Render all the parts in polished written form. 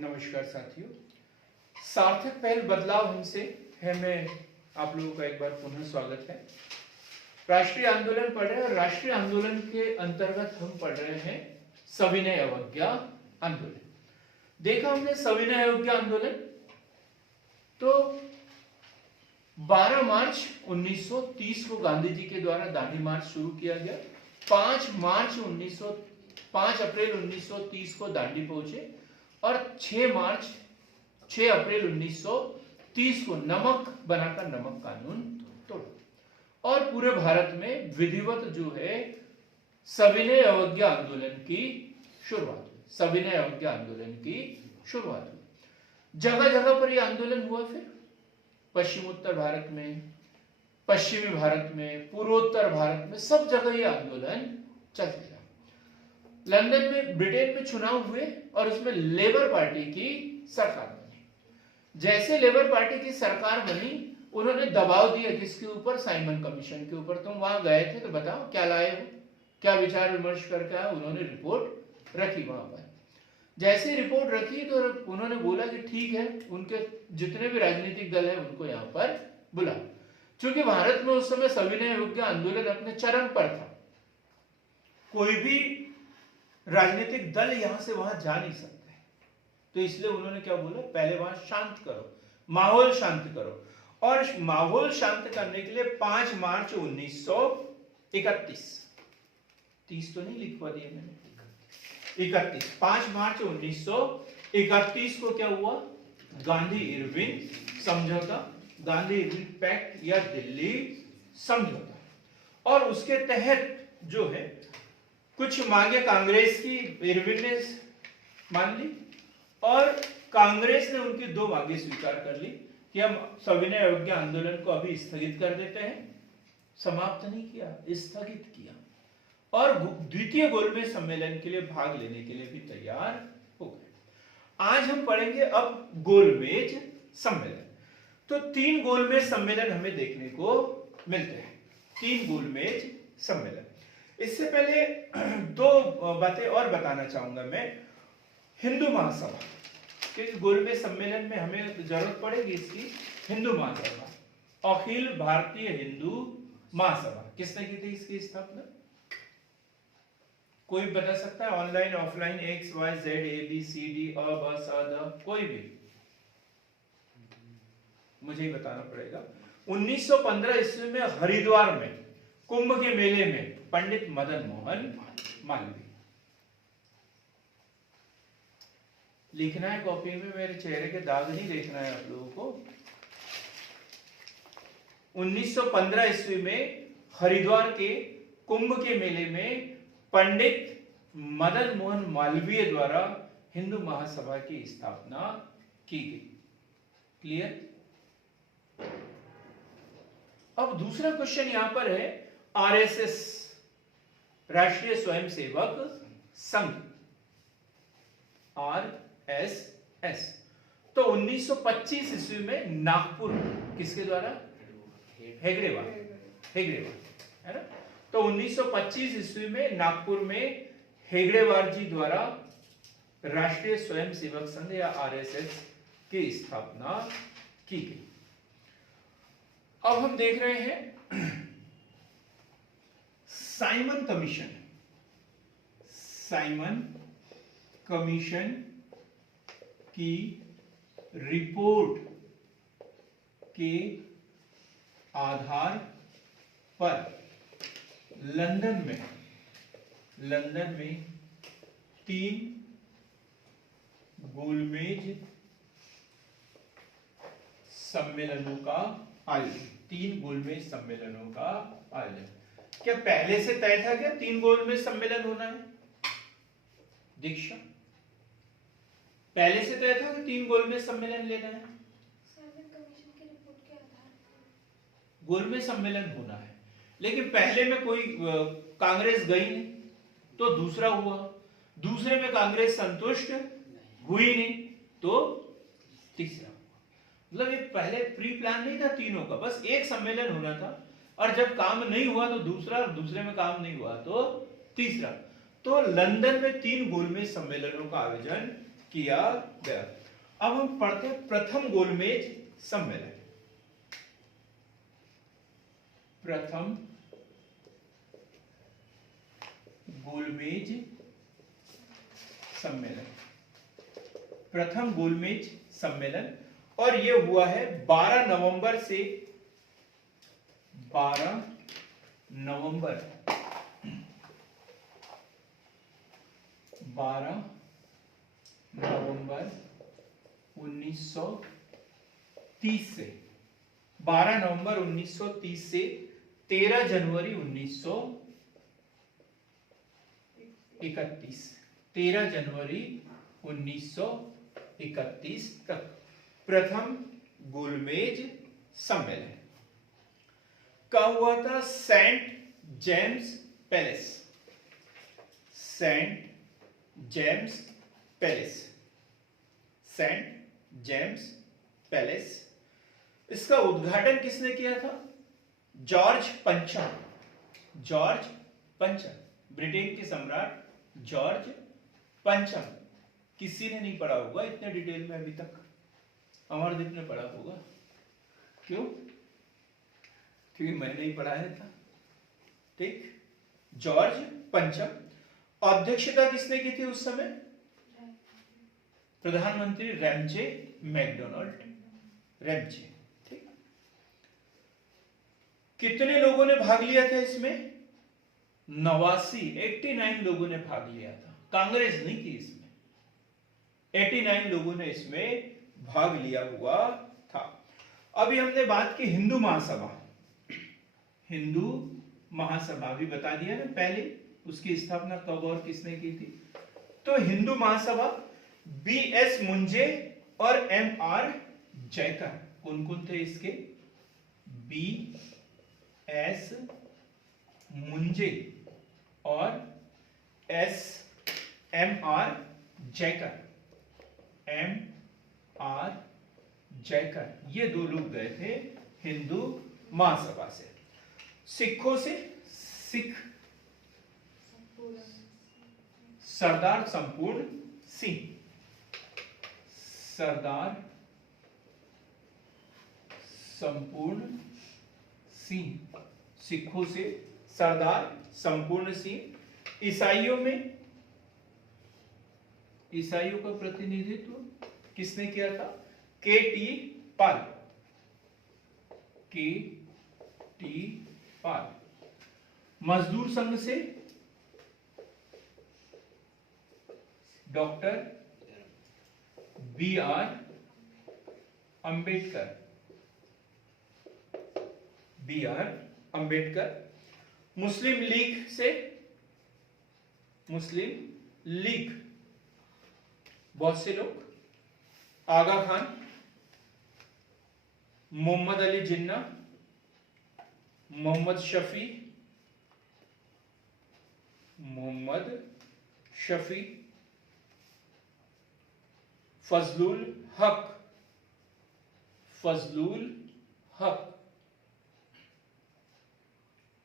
नमस्कार साथियों, सार्थक पहल बदलाव हमसे है में आप लोगों का एक बार पुनः स्वागत है। राष्ट्रीय आंदोलन पढ़ रहे हैं और राष्ट्रीय आंदोलन के अंतर्गत हम पढ़ रहे हैं सविनय अवज्ञा आंदोलन। देखा हमने सविनय अवज्ञा आंदोलन तो 12 मार्च 1930 को गांधी जी के द्वारा दांडी मार्च शुरू किया गया। 5 अप्रैल 1930 को दांडी पहुंचे और 6 अप्रैल 1930 को नमक बनाकर नमक कानून तोड़ा और पूरे भारत में विधिवत जो है सविनय अवज्ञा आंदोलन की शुरुआत हुई। सविनय अवज्ञा आंदोलन की शुरुआत हुई। जगह जगह पर यह आंदोलन हुआ। फिर पश्चिमोत्तर भारत में, पश्चिमी भारत में, पूर्वोत्तर भारत में सब जगह यह आंदोलन चलते रहा। लंदन में, ब्रिटेन में चुनाव हुए और उसमें लेबर पार्टी की सरकार बनी। जैसे लेबर पार्टी की सरकार बनी, उन्होंने दबाव दिया किसके ऊपर? साइमन कमीशन के ऊपर। तुम वहां गए थे तो बताओ क्या लाए हो, क्या विचार विमर्श करके आए? उन्होंने रिपोर्ट रखी वहां पर। जैसे रिपोर्ट रखी तो उन्होंने बोला कि ठीक है, उनके जितने भी राजनीतिक दल है उनको यहाँ पर बुलाओ। क्योंकि भारत में उस समय सविनय अवज्ञा आंदोलन अपने चरम पर था। कोई भी राजनीतिक दल यहां से वहां जा नहीं सकते, तो इसलिए उन्होंने क्या बोला? पहले वहां शांत करो, माहौल शांत करो। और माहौल शांत करने के लिए 5 मार्च 1931, 30 तो नहीं लिखवा दिया मैंने, 31, 5 मार्च 1931 को क्या हुआ? गांधी इरविन समझौता, गांधी इरविन पैक्ट या दिल्ली समझौता। और उसके तहत जो है कुछ मांगे कांग्रेस की इरविन ने मान ली और कांग्रेस ने उनकी 2 मांगे स्वीकार कर ली कि हम सविनय अवज्ञा आंदोलन को अभी स्थगित कर देते हैं। समाप्त नहीं किया, स्थगित किया और द्वितीय गोलमेज सम्मेलन के लिए भाग लेने के लिए भी तैयार हो गए। आज हम पढ़ेंगे अब गोलमेज सम्मेलन। तो 3 गोलमेज सम्मेलन हमें देखने को मिलते हैं, 3 गोलमेज सम्मेलन। इससे पहले 2 बातें और बताना चाहूंगा मैं। हिंदू महासभा, क्योंकि गोलमेज सम्मेलन में हमें जरूरत पड़ेगी इसकी। हिंदू महासभा, अखिल भारतीय हिंदू महासभा, किसने की थी इसकी स्थापना? कोई बता सकता है? Online, offline, X Y Z A B C D अ ब स द, कोई भी मुझे ही बताना पड़ेगा। 1915 ईस्वी में हरिद्वार में कुंभ के मेले में पंडित मदन मोहन मालवीय। लिखना है कॉपी में, मेरे चेहरे के दाग नहीं देखना है आप लोगों को। 1915 ईस्वी में हरिद्वार के कुंभ के मेले में पंडित मदन मोहन मालवीय द्वारा हिंदू महासभा की स्थापना की गई। क्लियर? अब दूसरा क्वेश्चन यहां पर है, आरएसएस, राष्ट्रीय स्वयंसेवक संघ, आरएसएस। तो 1925 ईस्वी में नागपुर किसके द्वारा? हेगड़ेवार है ना। तो 1925 ईस्वी में नागपुर में हेगड़ेवार जी द्वारा राष्ट्रीय स्वयंसेवक संघ या आरएसएस की स्थापना की गई। अब हम देख रहे हैं साइमन कमीशन। साइमन कमीशन की रिपोर्ट के आधार पर लंदन में 3 गोलमेज सम्मेलनों का आयोजन। 3 गोलमेज सम्मेलनों का आयोजन। क्या पहले से तय था क्या 3 गोलमेज सम्मेलन होना है? दीक्षा, पहले से तय था कि 3 गोलमेज सम्मेलन लेना है? कमीशन की रिपोर्ट के आधार पर गोलमेज सम्मेलन होना है, लेकिन पहले में कोई कांग्रेस गई नहीं तो दूसरा हुआ, दूसरे में कांग्रेस संतुष्ट हुई नहीं तो तीसरा हुआ। मतलब ये पहले प्री प्लान नहीं था तीनों का, बस एक सम्मेलन होना था और जब काम नहीं हुआ तो दूसरा, और दूसरे में काम नहीं हुआ तो तीसरा। तो लंदन में 3 गोलमेज सम्मेलनों का आयोजन किया गया। अब हम पढ़ते हैं प्रथम गोलमेज सम्मेलन। प्रथम गोलमेज सम्मेलन, प्रथम गोलमेज सम्मेलन, और यह हुआ है 12 नवंबर से 12 नवंबर 12 नवंबर 1930 से 12 नवंबर 1930 से 13 जनवरी 1931, 13 जनवरी 1931 तक प्रथम गोलमेज सम्मेलन का हुआ था Saint James Palace, Saint James Palace, Saint James Palace. इसका उद्घाटन किसने किया था? जॉर्ज पंचम, जॉर्ज पंचम, ब्रिटेन के सम्राट जॉर्ज पंचम। किसी ने नहीं पढ़ा होगा इतने डिटेल में अभी तक, अमरदीप ने पढ़ा होगा। क्यों? क्योंकि मैंने ही पढ़ाया था। ठीक, जॉर्ज पंचम। अध्यक्षता किसने की थी उस समय? प्रधानमंत्री रैमजे मैकडोनाल्ड, रैमजे। ठीक, कितने लोगों ने भाग लिया था इसमें? 89 लोगों ने भाग लिया था। कांग्रेस नहीं थी इसमें, 89 लोगों ने इसमें भाग लिया हुआ था। अभी हमने बात की हिंदू महासभा, हिंदू महासभा भी बता दिया ना पहले, उसकी स्थापना कब और किसने की थी। तो हिंदू महासभा बीएस मुंजे और एमआर जयकर, कौन कौन थे इसके? बीएस मुंजे और एमआर जयकर, एमआर जयकर, ये दो लोग गए थे हिंदू महासभा से। सिखों से सिख सरदार संपूर्ण सिंह, सरदार संपूर्ण सिंह, सिखों से सरदार संपूर्ण सिंह। ईसाइयों में, ईसाइयों का प्रतिनिधित्व किसने किया था? के टी पाल, के टी पाल। मजदूर संघ से डॉक्टर बी आर अंबेडकर, बी आर अंबेडकर। मुस्लिम लीग से, मुस्लिम लीग, बहुत से लोग, आगा खान, मोहम्मद अली जिन्ना, मोहम्मद शफी, मोहम्मद शफी, फजलुल हक, फजलुल हक,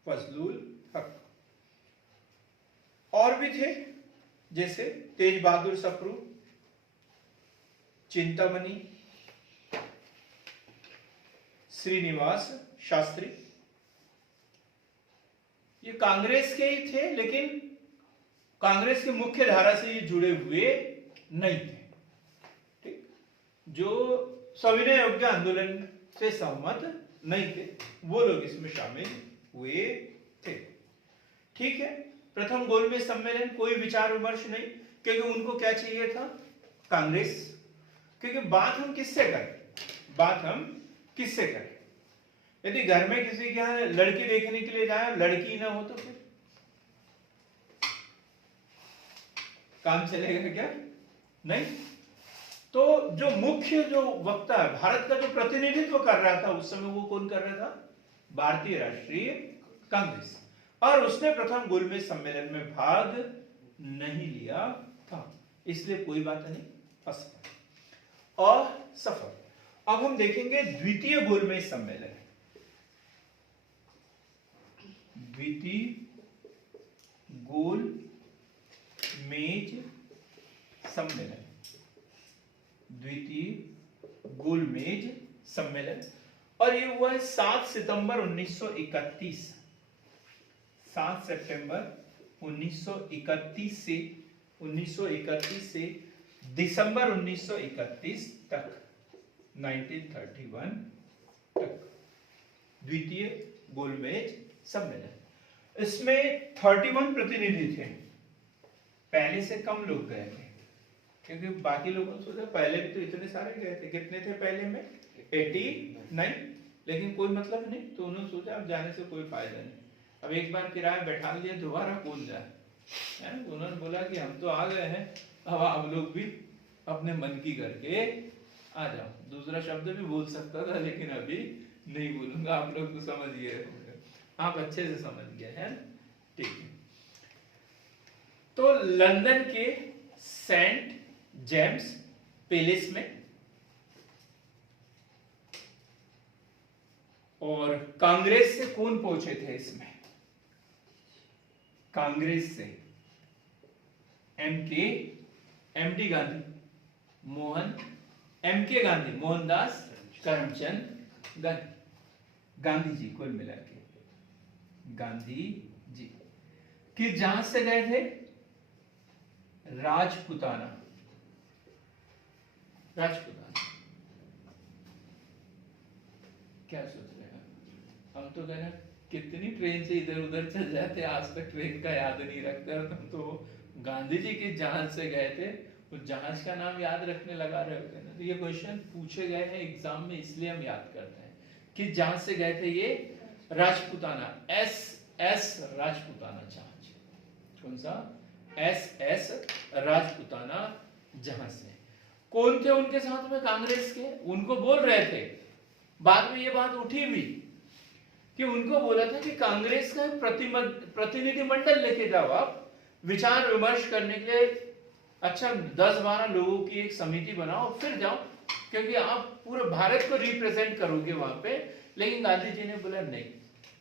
फजलुल हक। और भी थे जैसे तेज बहादुर सप्रू, चिंतामणि, श्रीनिवास शास्त्री। ये कांग्रेस के ही थे, लेकिन कांग्रेस की मुख्य धारा से ये जुड़े हुए नहीं थे। ठीक, जो सविनय अवज्ञा आंदोलन से सहमत नहीं थे, वो लोग इसमें शामिल हुए थे। ठीक है, प्रथम गोलमेज सम्मेलन, कोई विचार विमर्श नहीं, क्योंकि उनको क्या चाहिए था? कांग्रेस। क्योंकि बात हम किससे करें? बात हम किससे करें? यदि घर में किसी के यहाँ लड़की देखने के लिए जाए, लड़की ना हो तो फिर काम चलेगा क्या? नहीं। तो जो मुख्य जो वक्ता है, भारत का जो प्रतिनिधित्व कर रहा था उस समय, वो कौन कर रहा था? भारतीय राष्ट्रीय कांग्रेस। और उसने प्रथम गोलमेज सम्मेलन में भाग नहीं लिया था, इसलिए कोई बात नहीं, असफल, असफल। अब हम देखेंगे द्वितीय गोलमेज सम्मेलन, द्वितीय गोलमेज सम्मेलन। द्वितीय गोलमेज सम्मेलन, और ये हुआ है 7 सितंबर 1931, 7 सितंबर 1931 से दिसंबर 1931 तक, 1931 तक द्वितीय गोलमेज सम्मेलन। इसमें 31 प्रतिनिधि थे, पहले से कम लोग गए थे, क्योंकि बाकी लोगों ने सोचा पहले भी तो इतने सारे गए थे। कितने थे पहले में? 89, लेकिन कोई मतलब नहीं, तो उन्होंने सोचा अब जाने से कोई फायदा नहीं, अब एक बार किराया बैठा लिया, दोबारा कौन जाए, है? उन्होंने बोला कि हम तो आ गए हैं, अब आप लोग भी अपने मन की करके आ जाओ। दूसरा शब्द भी बोल सकता था, लेकिन अभी नहीं बोलूंगा, आप लोग तो समझ गए होंगे, आप अच्छे से समझ गए हैं, ठीक है। तो लंदन के सेंट जेम्स पैलेस में, और कांग्रेस से कौन पहुंचे थे इसमें? कांग्रेस से एमडी गांधी, एमके गांधी, मोहनदास करमचंद गांधी, गांधी जी, कुल मिला के गांधी जी। किस जहाज से गए थे? राजपुताना, राजपुताना। क्या सोच रहे हैं? हम तो कहना कितनी ट्रेन से इधर उधर चल जाते, आज तक ट्रेन का याद नहीं रखते, और तुम तो गांधी जी के जहाज से गए थे, उस जहाज का नाम याद रखने लगा रहे होते हैं ना। तो ये क्वेश्चन पूछे गए हैं एग्जाम में, इसलिए हम याद करते हैं। किस जहाज से गए थे ये? राजपुताना, एस राजपुताना जहाज। कौन सा? एस राजपुताना जहाज से। कौन थे उनके साथ में? कांग्रेस के। उनको बोल रहे थे, बाद में ये बात उठी भी कि उनको बोला था कि कांग्रेस का प्रतिनिधि मंडल लेके जाओ, आप विचार विमर्श करने के लिए अच्छा 10-12 लोगों की एक समिति बनाओ, फिर जाओ, क्योंकि आप पूरे भारत को रिप्रेजेंट करोगे वहां पे। लेकिन गांधी जी ने बोला नहीं,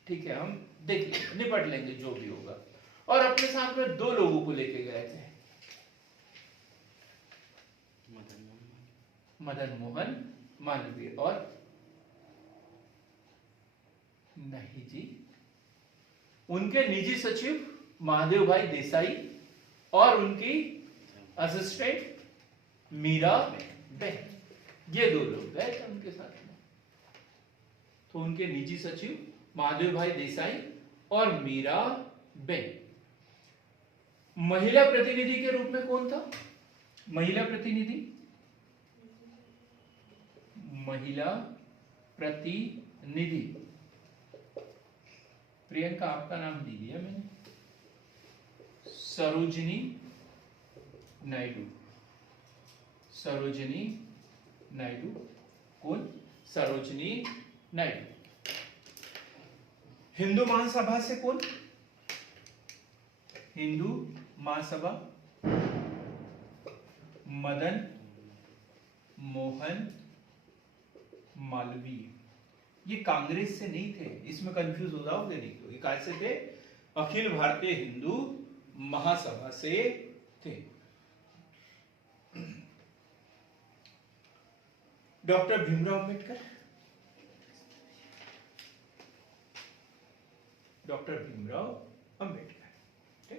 ठीक है, हम देख लेंगे, निपट लेंगे जो भी होगा, और अपने साथ में 2 लोगों को लेके गए थे, मदन मोहन मालवीय और नहीं जी, उनके निजी सचिव महादेव भाई देसाई और उनकी असिस्टेंट मीरा बेन, ये 2 लोग गए थे उनके साथ में। तो उनके निजी सचिव महादेव भाई देसाई और मीरा बेन। महिला प्रतिनिधि के रूप में कौन था? महिला प्रतिनिधि प्रियंका, आपका नाम दे दिया मैंने, सरोजिनी नायडू। कौन? सरोजिनी नायडू। हिंदू महासभा से कौन? हिंदू महासभा मदन मोहन मालवीय। ये कांग्रेस से नहीं थे, इसमें कंफ्यूज हो जाओगे नहीं तो। ये कैसे थे? अखिल भारतीय हिंदू महासभा से थे। डॉक्टर भीमराव अंबेडकर,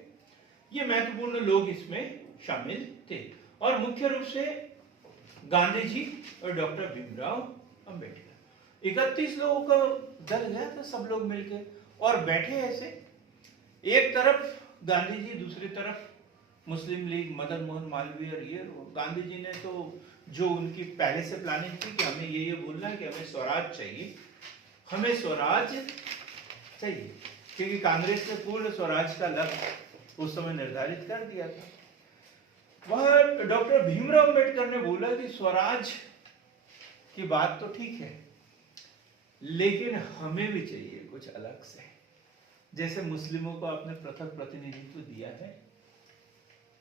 ये महत्वपूर्ण लोग इसमें शामिल थे, और मुख्य रूप से गांधी जी और डॉक्टर भीमराव अंबेडकर। 31 लोगों का दल गया था, सब लोग मिलकर, और बैठे ऐसे, एक तरफ गांधी जी, दूसरी तरफ मुस्लिम लीग, मदन मोहन मालवीय और ये। गांधी जी ने तो जो उनकी पहले से प्लानिंग थी कि हमें ये बोलना है कि हमें स्वराज चाहिए, हमें स्वराज चाहिए, क्योंकि कांग्रेस ने पूर्ण स्वराज का लक्ष्य उस समय निर्धारित कर दिया था। वह डॉक्टर भीमराव अंबेडकर ने बोला कि स्वराज की बात तो ठीक है, लेकिन हमें भी चाहिए कुछ अलग से। जैसे मुस्लिमों को आपने पृथक प्रतिनिधित्व दिया है,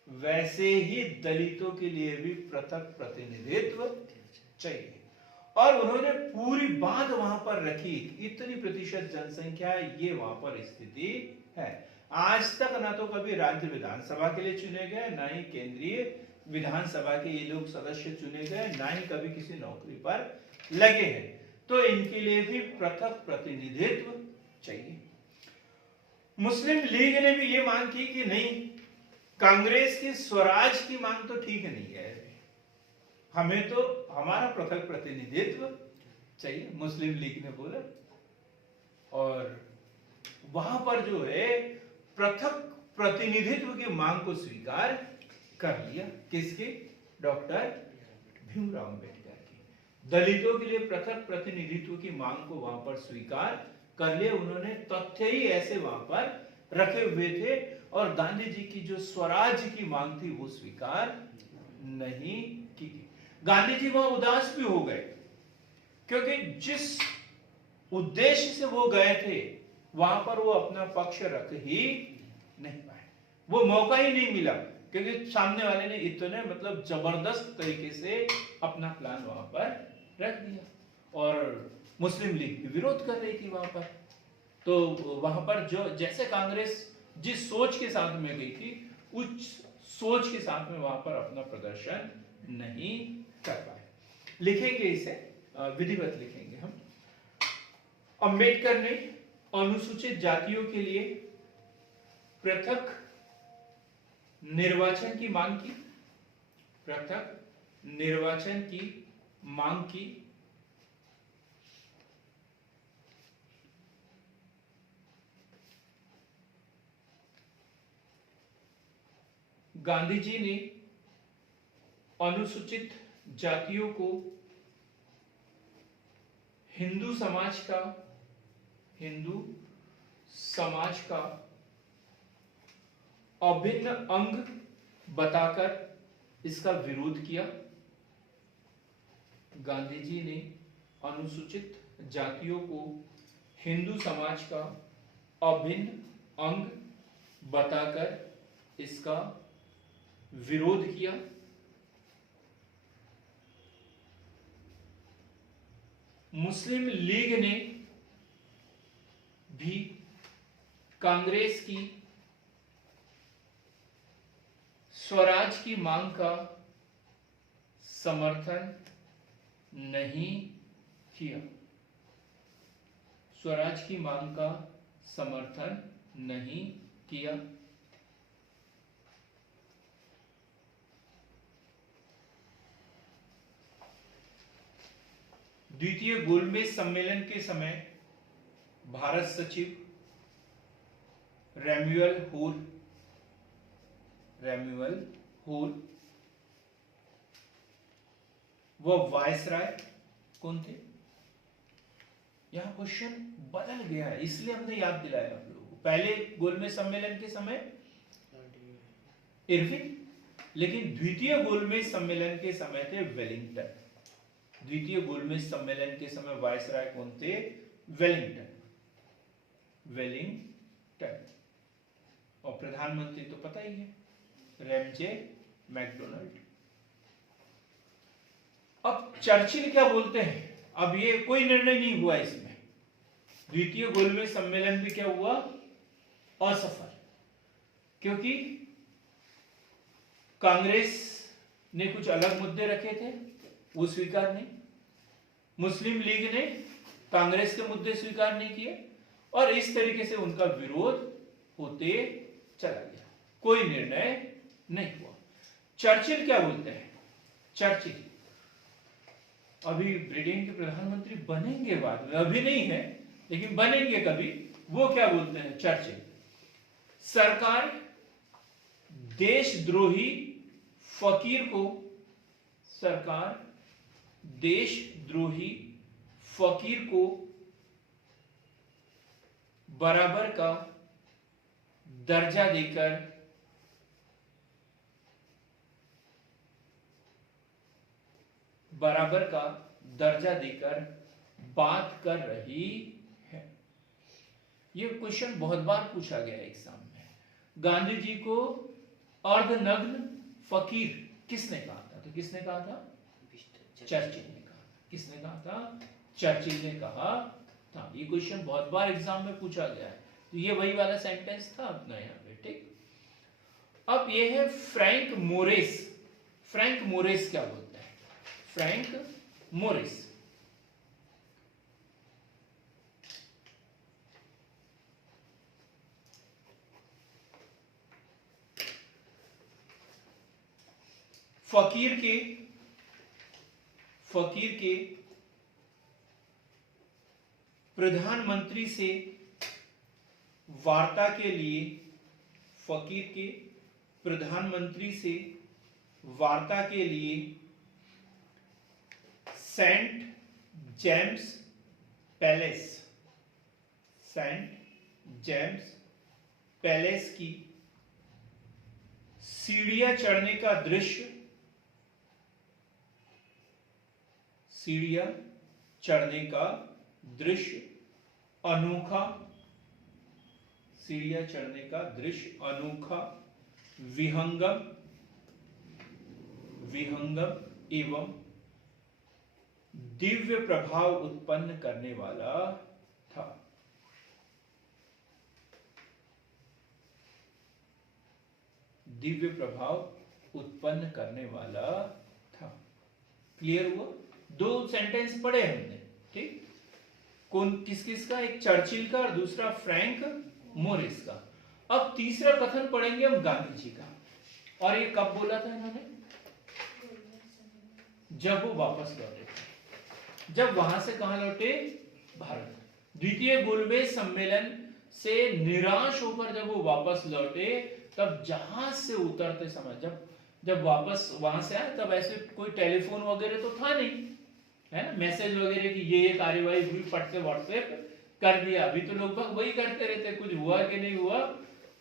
वैसे ही दलितों के लिए भी पृथक प्रतिनिधित्व चाहिए। और उन्होंने पूरी बात वहां पर रखी, इतनी प्रतिशत जनसंख्या ये वहां पर स्थिति है। आज तक ना तो कभी राज्य विधानसभा के लिए चुने गए, ना ही केंद्रीय विधानसभा के ये लोग सदस्य चुने गए, ना ही कभी किसी नौकरी पर लगे हैं, तो इनके लिए भी पृथक प्रतिनिधित्व चाहिए। मुस्लिम लीग ने भी ये मांग की कि नहीं, कांग्रेस की स्वराज की मांग तो ठीक नहीं है, हमें तो हमारा पृथक प्रतिनिधित्व चाहिए, मुस्लिम लीग ने बोला। और वहां पर जो है पृथक प्रतिनिधित्व की मांग को स्वीकार कर लिया, किसके? डॉक्टर भीमराव अंबेडकर की। दलितों के लिए पृथक प्रतिनिधित्व की मांग को वहां पर स्वीकार कर लिया। उन्होंने तथ्य ही ऐसे वहां पर रखे हुए थे, और गांधी जी की जो स्वराज की मांग थी वो स्वीकार नहीं की। गांधी जी वहां उदास भी हो गए, क्योंकि जिस उद्देश्य से वो गए थे वहां पर वो अपना पक्ष रख ही नहीं पाए, वो मौका ही नहीं मिला, क्योंकि सामने वाले ने इतने मतलब जबरदस्त तरीके से अपना प्लान वहां पर रख दिया, और मुस्लिम लीग भी विरोध कर रही थी वहां पर। तो वहां पर जो जैसे कांग्रेस जिस सोच के साथ में गई थी, उस सोच के साथ में वहां पर अपना प्रदर्शन नहीं कर पाए। लिखेंगे इसे, विधिवत लिखेंगे हम। अंबेडकर ने अनुसूचित जातियों के लिए पृथक निर्वाचन की मांग की, पृथक निर्वाचन की मांग की। गांधी जी ने अनुसूचित जातियों को हिंदू समाज का अभिन्न अंग बताकर इसका विरोध किया। गांधी जी ने अनुसूचित जातियों को हिंदू समाज का अभिन्न अंग बताकर इसका विरोध किया। मुस्लिम लीग ने भी कांग्रेस की स्वराज की मांग का समर्थन नहीं किया, स्वराज की मांग का समर्थन नहीं किया। द्वितीय गोलमेज सम्मेलन के समय भारत सचिव रैमुअल होर वो वायसराय कौन थे? यहां क्वेश्चन बदल गया है, इसलिए हमने याद दिलाया आप लोगों को। पहले गोलमेज सम्मेलन के समय इरविन, लेकिन द्वितीय गोलमेज सम्मेलन के समय थे वेलिंगटन। द्वितीय गोलमेज सम्मेलन के समय वायसराय कौन थे? वेलिंगटन। और प्रधानमंत्री तो पता ही है, रैमजे मैकडोनाल्ड। अब चर्चिल क्या बोलते हैं? अब ये कोई निर्णय नहीं हुआ इसमें। द्वितीय गोलमेज सम्मेलन भी क्या हुआ? असफल, क्योंकि कांग्रेस ने कुछ अलग मुद्दे रखे थे, वो स्वीकार नहीं। मुस्लिम लीग ने कांग्रेस के मुद्दे स्वीकार नहीं किए, और इस तरीके से उनका विरोध होते चला गया, कोई निर्णय नहीं हुआ। चर्चिल क्या बोलते हैं? चर्चिल अभी ब्रिटेन के प्रधानमंत्री बनेंगे बाद में, अभी नहीं है लेकिन बनेंगे कभी। वो क्या बोलते हैं? चर्चिल, सरकार देशद्रोही फकीर को बराबर का दर्जा देकर बात कर रही है। यह क्वेश्चन बहुत बार पूछा गया है एग्जाम में। गांधी जी को अर्धनग्न फकीर किसने कहा था? तो किसने कहा था? चर्चिल ने कहा। किसने कहा था? चर्चिल ने कहा था। ये क्वेश्चन बहुत बार एग्जाम में पूछा गया है, तो ये वही वाला सेंटेंस था अपना यहाँ पे, ठीक। अब ये है फ्रैंक मोरेस फ्रैंक मोरिस क्या बोलते हैं? Frank Morris. फकीर के प्रधानमंत्री से वार्ता के लिए, फकीर के प्रधानमंत्री से वार्ता के लिए Saint James Palace, Saint James Palace की सीढ़ियां चढ़ने का दृश्य, सीढ़ियां चढ़ने का दृश्य अनोखा, सीढ़ियां चढ़ने का दृश्य अनोखा, विहंगम, विहंगम एवं दिव्य प्रभाव उत्पन्न करने वाला था। दिव्य प्रभाव उत्पन्न करने वाला था। क्लियर हुआ? दो सेंटेंस पढ़े हमने, ठीक? कौन किस किस का? एक चर्चिल का और दूसरा फ्रैंक मोरिस का। अब तीसरा कथन पढ़ेंगे हम गांधी जी का। और ये कब बोला था इन्होंने? जब वो वापस लौटे, जब वहां से कहां लौटे? भारत। द्वितीय गोलमेज सम्मेलन से निराश होकर जब वो वापस लौटे, तब जहाज से उतरते समय, जब वापस वहां से आए, तब ऐसे कोई टेलीफोन वगैरह तो था नहीं, है ना, मैसेज वगैरह की ये कार्यवाही हुई, फट से व्हाट्सएप कर दिया। अभी तो लोग वही करते रहते, कुछ हुआ कि नहीं हुआ,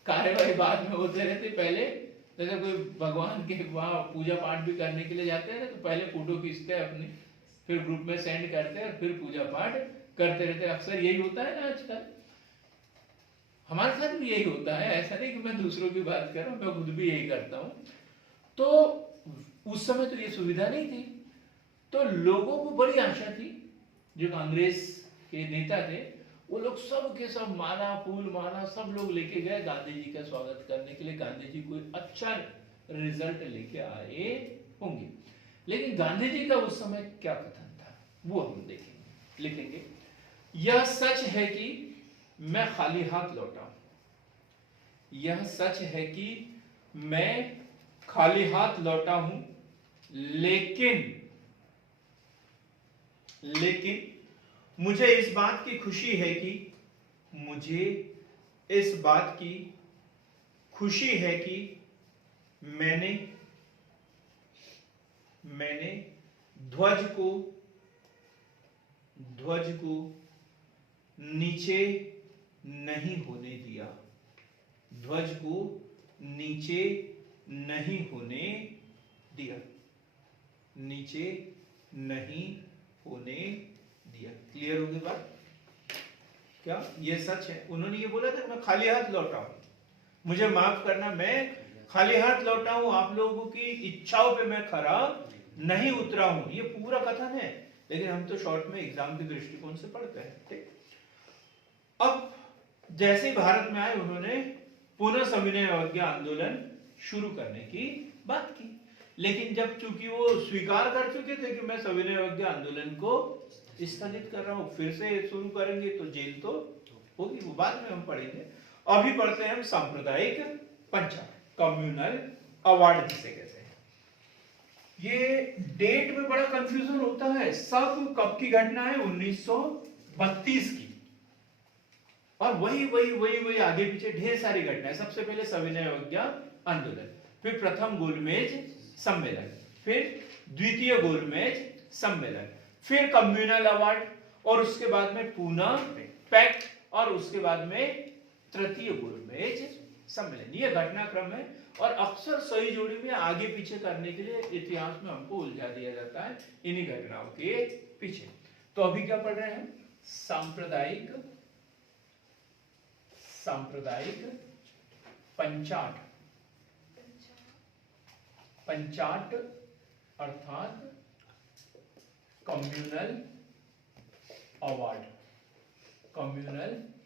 कार्यवाही बाद में होते रहते। पहले जैसे कोई भगवान के वहां पूजा पाठ भी करने के लिए जाते हैं तो पहले फोटो खींचते हैं अपनी, फिर ग्रुप में सेंड करते हैं और फिर पूजा पाठ करते रहते हैं। अक्सर यही होता है ना आजकल, हमारे साथ भी यही होता है। ऐसा नहीं कि मैं दूसरों की बात कर रहा हूं, मैं खुद भी यही करता हूं। तो उस समय तो ये सुविधा नहीं थी, तो लोगों को बड़ी आशा थी। जो कांग्रेस के नेता थे वो लोग सब के सब माला, फूल माला सब लोग लेके गए गांधी जी का स्वागत करने के लिए। गांधी जी कोई अच्छा रिजल्ट लेके आए होंगे। लेकिन गांधी जी का उस समय क्या कथन था वो हम देखेंगे, लिखेंगे। यह सच है कि मैं खाली हाथ लौटा हूं। यह सच है कि मैं खाली हाथ लौटा हूं, लेकिन मुझे इस बात की खुशी है कि, मुझे इस बात की खुशी है कि मैंने ध्वज को नीचे नहीं होने दिया। ध्वज को नीचे नहीं होने दिया। नीचे नहीं होने दिया। क्लियर होगी बात? क्या ये सच है? उन्होंने ये बोला था मैं खाली हाथ लौटा हूं, मुझे माफ करना, मैं खाली हाथ लौटा हूं, आप लोगों की इच्छाओं पे मैं खरा नहीं उतरा हूं। ये पूरा कथन है, लेकिन हम तो शॉर्ट में एग्जाम के दृष्टिकोण से पढ़ते हैं, ठीक? अब जैसे ही भारत में आए, उन्होंने पुनः सविनय अवज्ञा आंदोलन शुरू करने की बात की। लेकिन जब चूंकि वो स्वीकार कर चुके थे कि मैं सविनय अवज्ञा आंदोलन को स्थगित कर रहा हूं, फिर से शुरू करेंगे तो जेल तो होगी, वो बाद में हम पढ़ेंगे। अभी पढ़ते हैं हम सांप्रदायिक पंचायत, कम्युनल अवार्ड जिसे कहते हैं। ये डेट में बड़ा कंफ्यूजन होता है, सब कब की घटना है? 1932 की। और वही आगे पीछे ढेर सारी घटनाएं। सबसे पहले सविनय अवज्ञा आंदोलन, फिर प्रथम गोलमेज सम्मेलन, फिर द्वितीय गोलमेज सम्मेलन, फिर कम्युनल अवार्ड, और उसके बाद में पूना पैक्ट, और उसके बाद में तृतीय गोलमेज सम्मेलन। ये घटनाक्रम है। और अक्सर सही जोड़ी में आगे पीछे करने के लिए इतिहास में हमको उलझा दिया जाता है इन्हीं घटनाओं के पीछे। तो अभी क्या पढ़ रहे हैं? सांप्रदायिक पंचाट अर्थात कम्युनल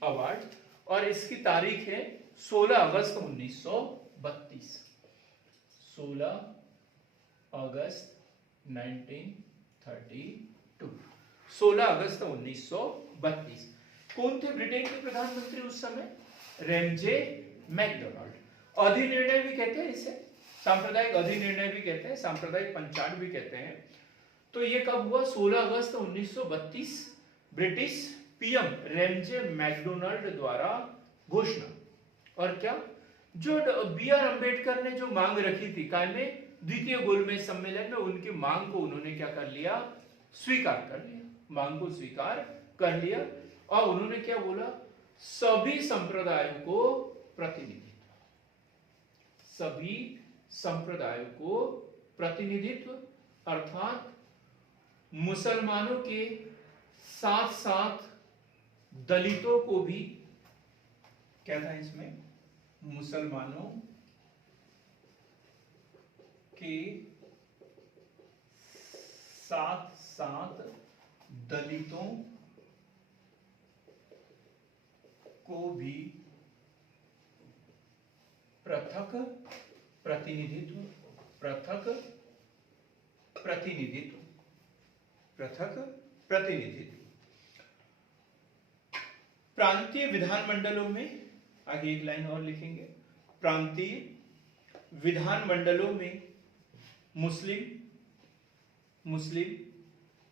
अवार्ड, और इसकी तारीख है 16 अगस्त 1932। 16 अगस्त 1932, 16 अगस्त 1932। कौन थे ब्रिटेन के प्रधानमंत्री उस समय? Ramsay McDonald. अधिनिर्णय भी कहते हैं इसे, सांप्रदायिक अधिनिर्णय भी कहते हैं, सांप्रदायिक पंचाट भी कहते हैं। तो ये कब हुआ? 16 अगस्त 1932, ब्रिटिश पीएम रैमजे मैकडोनाल्ड द्वारा घोषणा। और क्या, जो बी आर अंबेडकर ने जो मांग रखी थी काय में, द्वितीय गोलमेज सम्मेलन में, उनकी मांग को उन्होंने क्या कर लिया? स्वीकार कर लिया, मांग को स्वीकार कर लिया। और उन्होंने क्या बोला? सभी संप्रदायों को प्रतिनिधित्व, सभी संप्रदायों को प्रतिनिधित्व, अर्थात मुसलमानों के साथ साथ दलितों को भी, क्या था इसमें? मुसलमानों के साथ साथ दलितों को भी पृथक प्रतिनिधित्व, पृथक प्रतिनिधित्व, पृथक प्रतिनिधित्व। प्रांतीय विधानमंडलों में, आगे एक लाइन और लिखेंगे, प्रांतीय विधानमंडलों में मुस्लिम,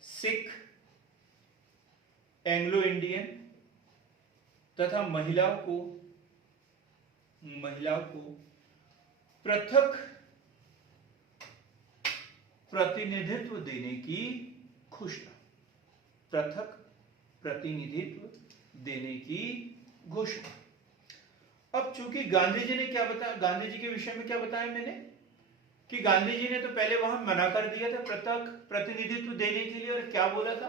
सिख, एंग्लो इंडियन तथा महिलाओं को पृथक प्रतिनिधित्व देने की घोषणा, पृथक प्रतिनिधित्व देने की घोषणा। अब चूंकि गांधी जी ने क्या बताया, गांधी जी के विषय में क्या बताया मैंने, कि गांधी जी ने तो पहले वहां मना कर दिया था पृथक प्रतिनिधित्व देने के लिए, और क्या बोला था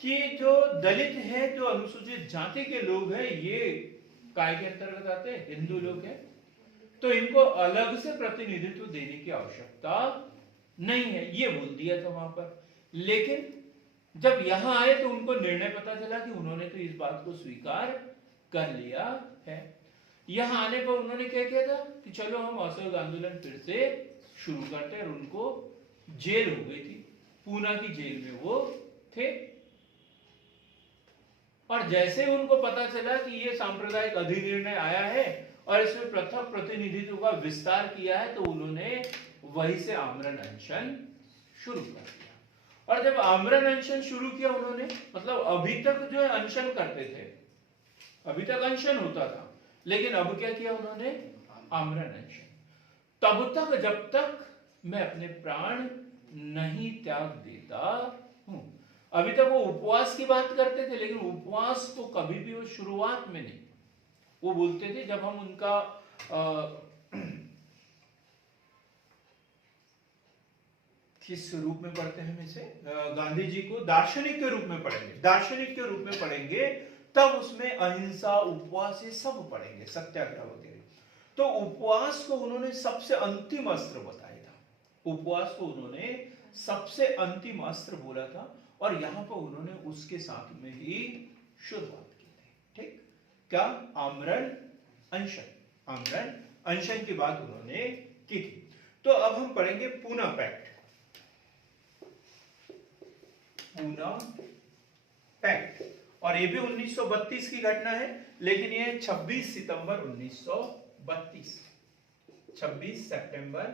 कि जो दलित है, जो अनुसूचित जाति के लोग हैं, ये काय के अंतर्गत आते हैं? हिंदू लोग हैं, तो इनको अलग से प्रतिनिधित्व देने की आवश्यकता नहीं है, ये बोल दिया था वहां पर। लेकिन जब यहां आए तो उनको निर्णय पता चला कि उन्होंने तो इस बात को स्वीकार कर लिया है। यहां आने पर उन्होंने क्या किया था कि चलो हम असहयोग आंदोलन फिर से शुरू करते हैं, और उनको जेल हो गई थी, पूना की जेल में वो थे। और जैसे उनको पता चला कि ये सांप्रदायिक अधिनिर्णय आया है और इसमें पृथक प्रतिनिधित्व का विस्तार किया है, तो उन्होंने वहीं से आमरण अनशन शुरू कर दिया। और जब आमरण अनशन शुरू किया उन्होंने, मतलब अभी तक जो है अनशन करते थे, अभी तक अनशन होता था, लेकिन अब क्या किया उन्होंने? आमरण अनशन। तब तक जब तक मैं अपने प्राण नहीं त्याग देता हूं। अभी तक वो उपवास की बात करते थे, लेकिन उपवास तो कभी भी वो शुरुआत में नहीं, वो बोलते थे जब हम उनका किस रूप में पढ़ते हैं हम इसे, गांधी जी को दार्शनिक के रूप में पढ़ेंगे, दार्शनिक के रूप में पढ़ेंगे, तब उसमें अहिंसा, उपवास, ये सब पढ़ेंगे, सत्याग्रह वगैरह। तो उपवास को उन्होंने सबसे अंतिम अस्त्र बताया था, उपवास को उन्होंने सबसे अंतिम अस्त्र बोला था, और यहां पर उन्होंने उसके साथ में ही शुरुआत की थी। ठीक, क्या? आमरण अनशन, आमरण अनशन की बात उन्होंने की थी। तो अब हम पढ़ेंगे पूना पैक्ट, पूना पैक्ट, और ये भी 1932 की घटना है, लेकिन ये 26 सितंबर 1932, 26 सितंबर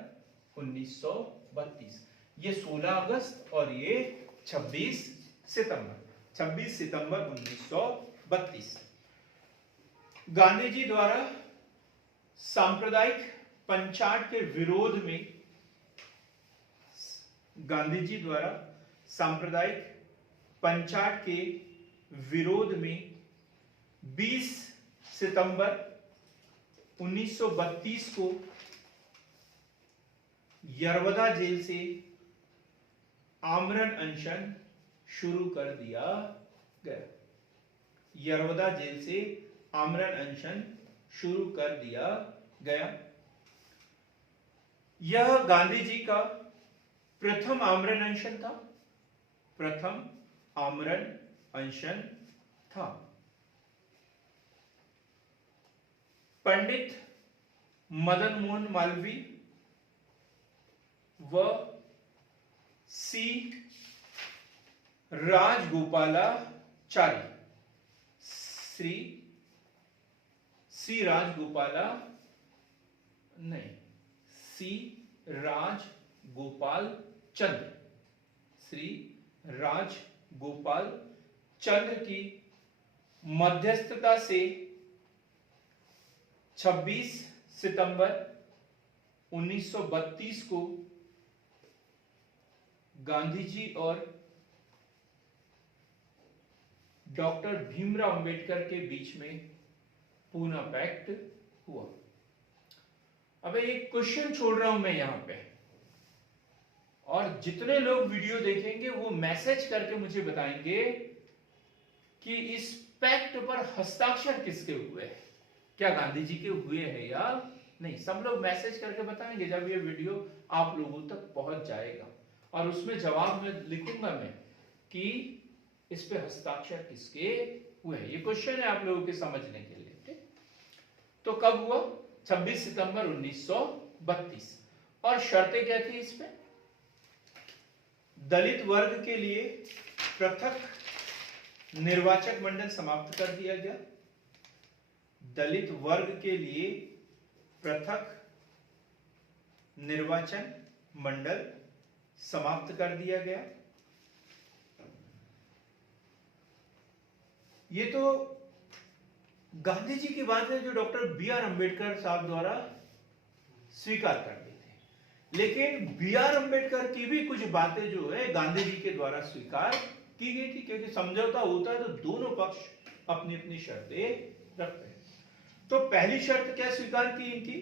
1932, ये 16 अगस्त और ये 26 सितंबर, 26 सितंबर 1932। गांधी जी द्वारा सांप्रदायिक पंचाट के विरोध में, गांधी जी द्वारा सांप्रदायिक पंचाट के विरोध में 20 सितंबर 1932 को यरवदा जेल से आमरण अनशन शुरू कर दिया गया, यरवदा जेल से आमरण अनशन शुरू कर दिया गया। यह गांधी जी का प्रथम आमरण अनशन था, प्रथम आमरण अनशन था। पंडित मदन मोहन मालवीय व सी राजगोपालाचारी, श्री सी राजगोपाला नहीं सी राजगोपाल चंद्र, श्री राजगोपाल चंद्र की मध्यस्थता से 26 सितंबर 1932 को गांधी जी और डॉक्टर भीमराव अंबेडकर के बीच में पूना पैक्ट हुआ। अब एक क्वेश्चन छोड़ रहा हूं मैं यहां पे, और जितने लोग वीडियो देखेंगे वो मैसेज करके मुझे बताएंगे कि इस पैक्ट पर हस्ताक्षर किसके हुए हैं, क्या गांधी जी के हुए हैं या नहीं। सब लोग मैसेज करके बताएंगे जब ये वीडियो आप लोगों तक पहुंच जाएगा, और उसमें जवाब में लिखूंगा मैं कि इस पे हस्ताक्षर किसके हुए हैं। ये क्वेश्चन है आप लोगों के समझने के लिए, ठीक। तो कब हुआ? 26 सितंबर 1932। और शर्तें क्या थी इस पे? दलित वर्ग के लिए पृथक निर्वाचक मंडल समाप्त कर दिया गया। दलित वर्ग के लिए पृथक निर्वाचन मंडल समाप्त कर दिया गया। ये तो गांधी जी की बात है जो डॉक्टर बी आर अंबेडकर साहब द्वारा स्वीकार कर दी थी, लेकिन बी आर अंबेडकर की भी कुछ बातें जो है गांधी जी के द्वारा स्वीकार की गई थी, क्योंकि समझौता होता है तो दोनों पक्ष अपनी अपनी शर्तें रखते हैं। तो पहली शर्त क्या स्वीकार की इनकी?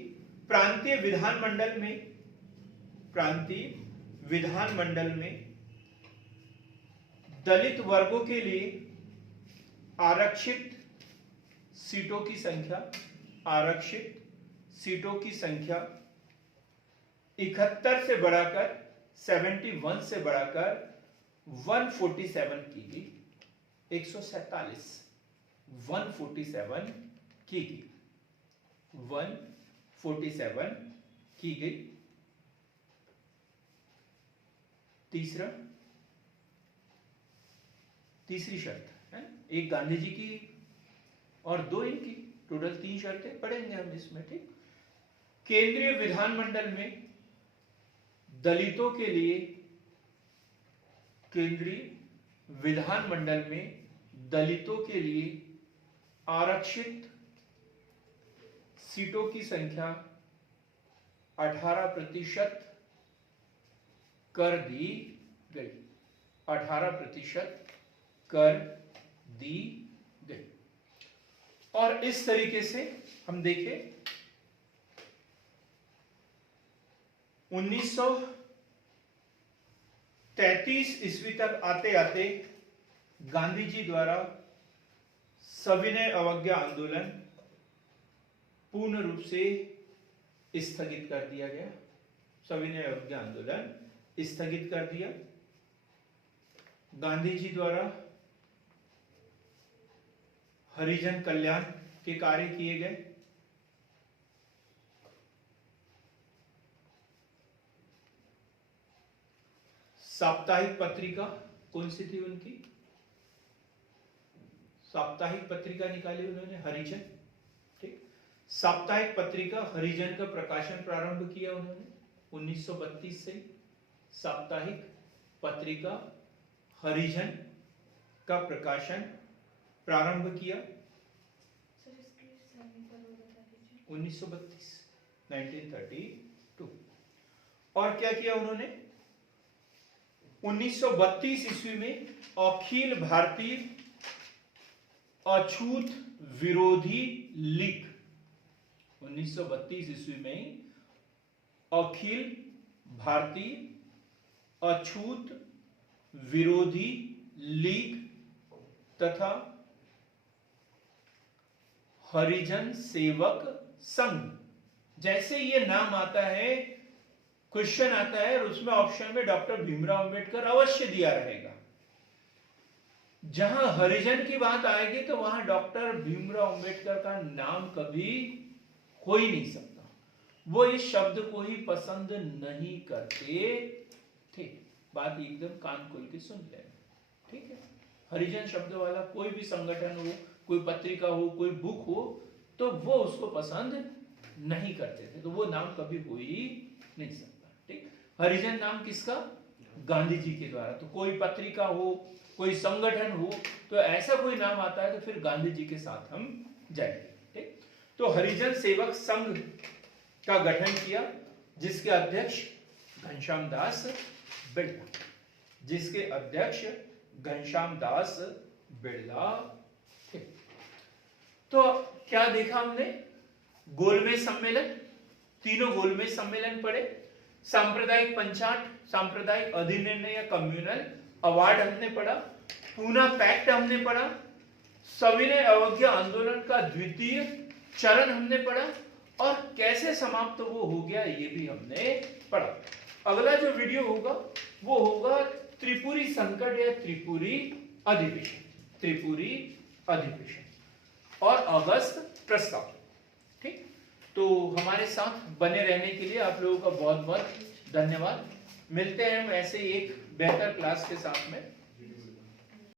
प्रांतीय विधानमंडल में दलित वर्गों के लिए आरक्षित सीटों की संख्या 71 से बढ़ाकर 71 से बढ़ाकर 147 की गई। 147 की गई, 147 की गई। तीसरी शर्त है, एक गांधी जी की और दो इनकी, टोटल 3 शर्तें पढ़ेंगे हम इसमें, ठीक। केंद्रीय विधानमंडल में दलितों के लिए, केंद्रीय विधानमंडल में दलितों के लिए आरक्षित सीटों की संख्या 18% कर दी गई। 18% कर दी गई। और इस तरीके से हम देखें 1933 ईस्वी तक आते आते गांधी जी द्वारा सविनय अवज्ञा आंदोलन पूर्ण रूप से स्थगित कर दिया गया। सविनय अवज्ञा आंदोलन स्थगित कर दिया। गांधी जी द्वारा हरिजन कल्याण के कार्य किए गए। साप्ताहिक पत्रिका कौन सी थी उनकी? साप्ताहिक पत्रिका निकाली उन्होंने, हरिजन, ठीक। साप्ताहिक पत्रिका हरिजन का प्रकाशन प्रारंभ किया उन्होंने 1932 से। साप्ताहिक पत्रिका हरिजन का प्रकाशन प्रारंभ किया 1932, 1932। और क्या किया उन्होंने? 1932 ईस्वी में अखिल भारतीय अछूत विरोधी लीग, 1932 ईस्वी में अखिल भारतीय अछूत विरोधी लीग तथा हरिजन सेवक संघ। जैसे ये नाम आता है, क्वेश्चन आता है और उसमें ऑप्शन में डॉक्टर भीमराव अंबेडकर अवश्य दिया रहेगा। जहां हरिजन की बात आएगी तो वहां डॉक्टर भीमराव अंबेडकर का नाम कभी हो ही नहीं सकता। वो इस शब्द को ही पसंद नहीं करते थे। बात एकदम कान खोल के सुन लेना, ठीक है। हरिजन शब्द वाला कोई भी संगठन हो, कोई पत्रिका हो, कोई बुक हो, तो वो उसको पसंद नहीं करते थे, तो वो नाम कभी हो ही नहीं सकता, ठीक। हरिजन नाम किसका? गांधी जी के द्वारा। तो कोई पत्रिका हो, कोई संगठन हो, तो ऐसा कोई नाम आता है तो फिर गांधी जी के साथ हम जाएंगे, ठीक। तो हरिजन सेवक संघ का गठन किया, जिसके अध्यक्ष घनश्याम दास बिरला, जिसके अध्यक्ष घनश्याम दास बिरला थे। तो क्या देखा हमने? गोलमेज सम्मेलन, तीनों गोलमेज सम्मेलन पढ़े, सांप्रदायिक पंचाट, सांप्रदायिक अधिनिर्णय या कम्युनल अवार्ड हमने पढ़ा, पूना पैक्ट हमने पढ़ा, सविनय अवज्ञा आंदोलन का द्वितीय चरण हमने पढ़ा, और कैसे समाप्त वो हो गया ये भी हमने पढ़ा। अगला जो वीडियो होगा वो होगा त्रिपुरी संकट या त्रिपुरी अधिवेशन, त्रिपुरी अधिवेशन और अगस्त प्रस्ताव, ठीक। तो हमारे साथ बने रहने के लिए आप लोगों का बहुत बहुत धन्यवाद। मिलते हैं हम ऐसे एक बेहतर क्लास के साथ में।